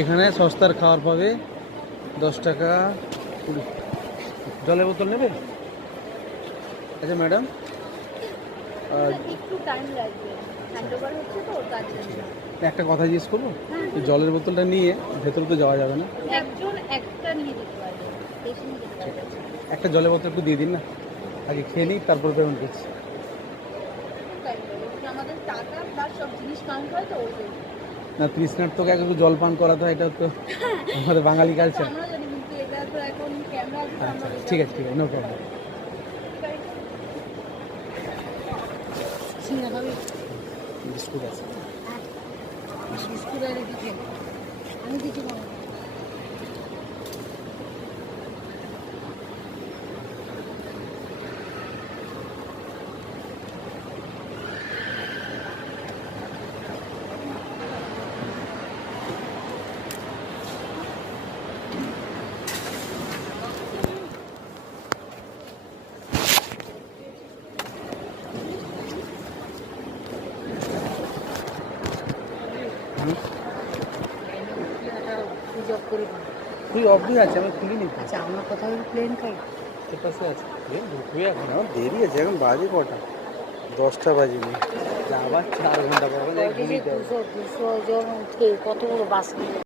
এখানে সস্তার খাবার পাবে, 10 টাকা 20। জলের বোতল নেবে? আচ্ছা ম্যাডাম, একটু টাইম লাগবে, হ্যান্ডওভার হচ্ছে তো তার জন্য। একটা কথা জিজ্ঞেস করবো, এই জলের বোতলটা নিয়ে ভেতরে তো যাওয়া যাবে না? একজন একটা নিয়ে যেতে পারবে, বেশি নিয়ে যেতে পারবে না। একটা জলের বোতল একটু দিয়ে দিন না, আগে খেয়ে নিই তারপর পেমেন্ট করছি। আমাদের টাকা বা সব জিনিস কাউন্ট হয় তো ওই জন্য। না, তৃষ্ণার তোকে একটু জল পান করাতে হয়, এটা তো আমাদের বাঙালি কালচার। আমরা জানি, কিন্তু এটা তো এখন ক্যামেরা আছে, আচ্ছা আমরা ঠিক আছে, ঠিক আছে, নো প্রবলেম। বিস্কুট আছে? বিস্কুট আর এদিকে আমি কিছু খাবো না। সুযোগ করে তুই অফি আছে, আমি খুলিনি। আচ্ছা, আমার কথা হলো প্লেন খাই। তোর পাশে আছে, ঢুকবি এখন? আমার দেরি আছে, এখন বাজে কটা? 10টা বাজেনি, আবার 4 ঘন্টা পর দুশো জন উঠে কত বড় বাস